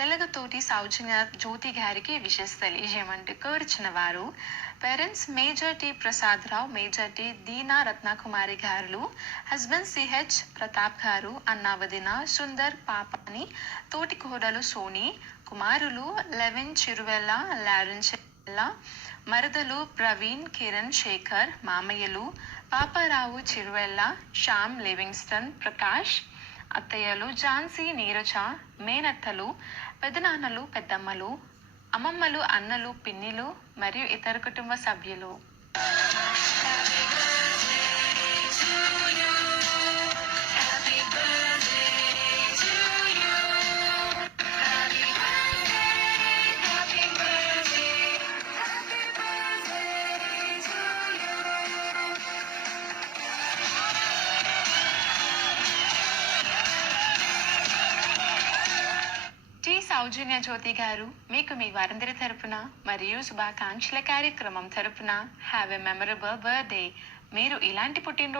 తెలుగుతోటి సౌజన్య జ్యోతి గారికి విషెస్ తెలియజేయమంటూ కోరుచున్న వారు parents major T Prasadarao, major T Deena Ratnakumari గారు, హస్బెండ్ సిహెచ్ ప్రతాప్ గారు, అన్నావదిన సుందర్ పాపని, తోటి కోడలు సోని, కుమారులు లెవిన్ చిరువెల్ల, లారెన్చెల్ల, మరదలు ప్రవీణ్, కిరణ్, శేఖర్, మామయ్యలు పాపారావు చిరువెల్ల, శ్యామ్, లివింగ్స్టన్, ప్రకాష్, అత్తయ్యలు ఝాన్సీ, నీరజ, మేనత్తలు, పెదనాన్నలు, పెద్దమ్మలు, అమ్మమ్మలు, అన్నలు, పిన్నిలు మరియు ఇతర కుటుంబ సభ్యులు. టి సౌజన్య జ్యోతి గారు మీకు మీ వారందరి తరపున మరియు శుభాకాంక్షల కార్యక్రమం తరపున హ్యావ్ ఎ మెమరబుల్ బర్త్డే. మీరు ఇలాంటి పుట్టినరోజు